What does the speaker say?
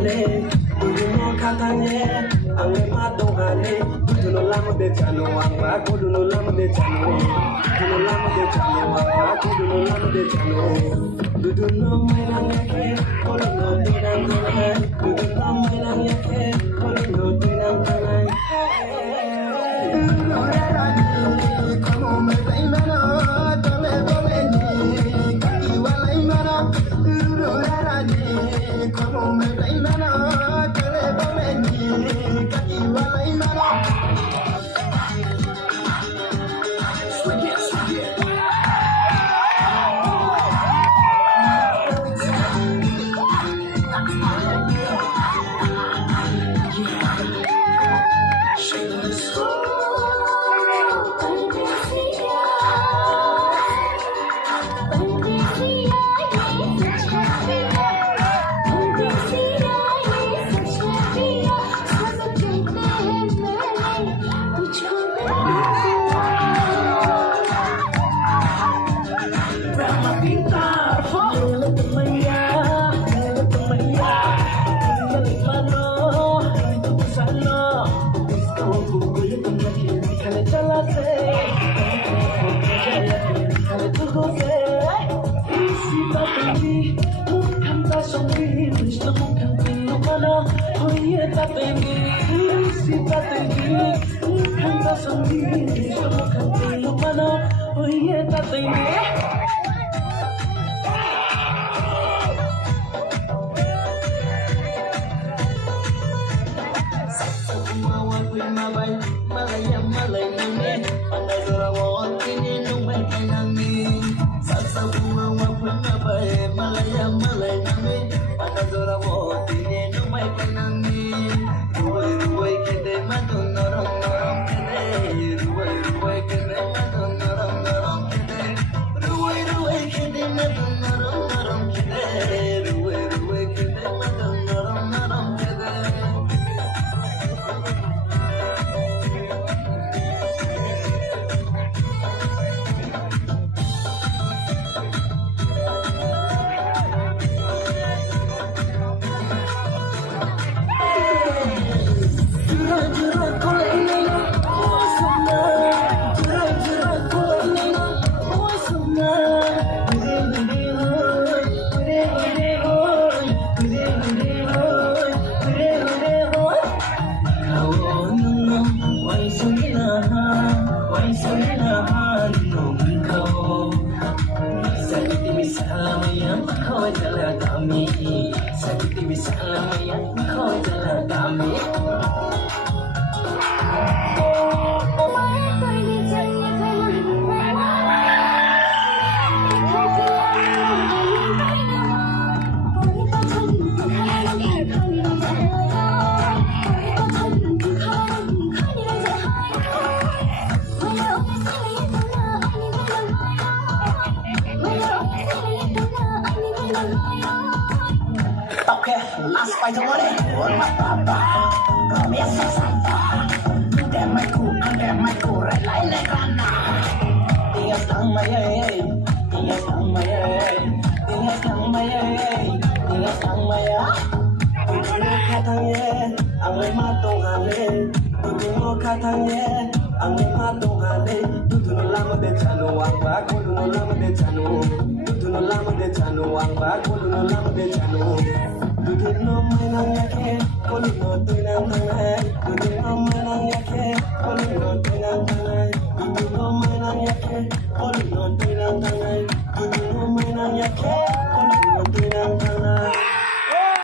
hale, duduno katanye, ange mato hale, duduno lamu de chano, anga kuduno lamu de chano, duduno lamu de chano, anga kuduno lamu de chano, duduno mainang yake, koluno tinang tanay, duduno mainang yake, koluno tinang tanay. Last fight away, one matata, promesa santa. Ande mai ku, red line grana. Tingas nang mayay, tingas nang mayay, tingas nang mayay, tingas nang mayay. Duduno katanye, ange mato hale, duduno katanye, ange mato hale, duduno lamu de chano, anga kuduno lamu de chano, duduno lamu de chano, anga kuduno lamu de chano. Duduno mainang yake, koluno tinang tanay, duduno mainang yake, koluno tinang tanay, duduno mainang yake, koluno tinang tanay, duduno mainang yake.